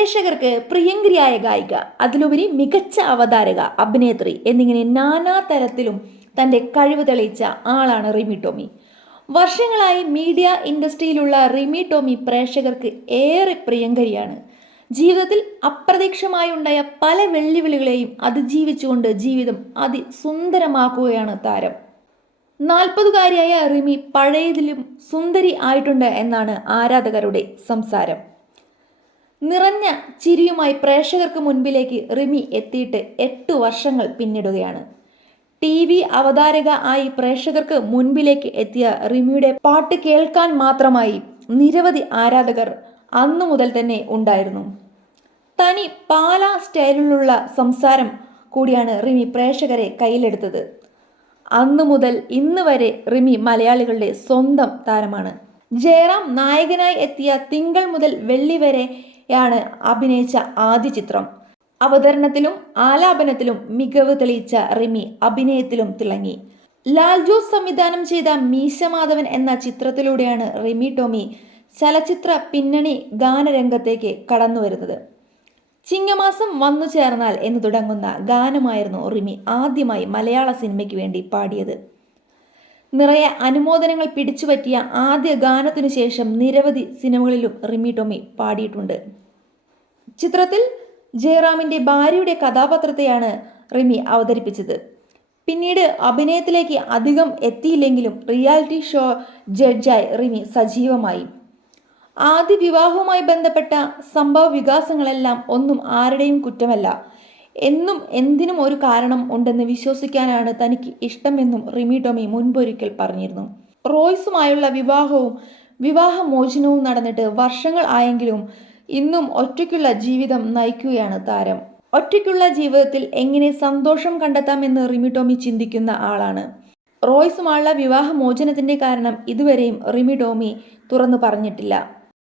പ്രേക്ഷകർക്ക് പ്രിയങ്കരിയായ ഗായിക, അതിലുപരി മികച്ച അവതാരക, അഭിനേത്രി എന്നിങ്ങനെ നാനാ തരത്തിലും തൻ്റെ കഴിവ് തെളിയിച്ച ആളാണ് റിമി ടോമി. വർഷങ്ങളായി മീഡിയ ഇൻഡസ്ട്രിയിലുള്ള റിമി ടോമി പ്രേക്ഷകർക്ക് ഏറെ പ്രിയങ്കരിയാണ്. ജീവിതത്തിൽ അപ്രതീക്ഷിതമായി ഉണ്ടായ പല വെല്ലുവിളികളെയും അതിജീവിച്ചുകൊണ്ട് ജീവിതം അതിസുന്ദരമാക്കുകയാണ് താരം. 40കാരിയായ റിമി പഴയതിലും സുന്ദരി ആയിട്ടുണ്ട് എന്നാണ് ആരാധകരുടെ സംസാരം. നിറഞ്ഞ ചിരിയുമായി പ്രേക്ഷകർക്ക് മുൻപിലേക്ക് റിമി എത്തിയിട്ട് 8 വർഷങ്ങൾ പിന്നിടുകയാണ്. TV അവതാരക ആയി പ്രേക്ഷകർക്ക് മുൻപിലേക്ക് എത്തിയ റിമിയുടെ പാട്ട് കേൾക്കാൻ മാത്രമായി നിരവധി ആരാധകർ അന്നു മുതൽ തന്നെ ഉണ്ടായിരുന്നു. തനി പാലാ സ്റ്റൈലിലുള്ള സംസാരം കൂടിയാണ് റിമി പ്രേക്ഷകരെ കയ്യിലെടുത്തത്. അന്നു മുതൽ ഇന്ന് വരെ റിമി മലയാളികളുടെ സ്വന്തം താരമാണ്. ജയറാം നായകനായി എത്തിയ തിങ്കൾ മുതൽ വെള്ളി വരെയാണ് അഭിനയിച്ച ആദ്യ ചിത്രം. അവതരണത്തിലും ആലാപനത്തിലും മികവ് തെളിയിച്ച റിമി അഭിനയത്തിലും തിളങ്ങി. ലാൽ ജോസ് സംവിധാനം ചെയ്ത മീശ മാധവൻ എന്ന ചിത്രത്തിലൂടെയാണ് റിമി ടോമി ചലച്ചിത്ര പിന്നണി ഗാനരംഗത്തേക്ക് കടന്നുവരുന്നത്. ചിങ്ങമാസം വന്നു ചേർന്നാൽ എന്ന് തുടങ്ങുന്ന ഗാനമായിരുന്നു റിമി ആദ്യമായി മലയാള സിനിമയ്ക്ക് വേണ്ടി പാടിയത്. നിറയെ അനുമോദനങ്ങൾ പിടിച്ചുപറ്റിയ ആദ്യ ഗാനത്തിനു ശേഷം നിരവധി സിനിമകളിലും റിമി ടോമി പാടിയിട്ടുണ്ട്. ചിത്രത്തിൽ ജയറാമിൻ്റെ ഭാര്യയുടെ കഥാപാത്രത്തെയാണ് റിമി അവതരിപ്പിച്ചത്. പിന്നീട് അഭിനയത്തിലേക്ക് അധികം എത്തിയില്ലെങ്കിലും റിയാലിറ്റി ഷോ ജഡ്ജായി റിമി സജീവമായി. ആദ്യ വിവാഹവുമായി ബന്ധപ്പെട്ട സംഭവ വികാസങ്ങളെല്ലാം ഒന്നും ആരുടെയും കുറ്റമല്ല എന്നും എന്തിനും ഒരു കാരണം ഉണ്ടെന്ന് വിശ്വസിക്കാനാണ് തനിക്ക് ഇഷ്ടമെന്നും റിമി ടോമി മുൻപൊരിക്കൽ പറഞ്ഞിരുന്നു. റോയ്സുമായുള്ള വിവാഹമോചനവും നടന്നിട്ട് വർഷങ്ങൾ ആയെങ്കിലും ഇന്നും ഒറ്റയ്ക്കുള്ള ജീവിതം നയിക്കുകയാണ് താരം. ഒറ്റയ്ക്കുള്ള ജീവിതത്തിൽ എങ്ങനെ സന്തോഷം കണ്ടെത്താമെന്ന് റിമി ടോമി ചിന്തിക്കുന്ന ആളാണ്. റോയ്സുമായുള്ള വിവാഹമോചനത്തിൻ്റെ കാരണം ഇതുവരെയും റിമി ടോമി തുറന്നു പറഞ്ഞിട്ടില്ല.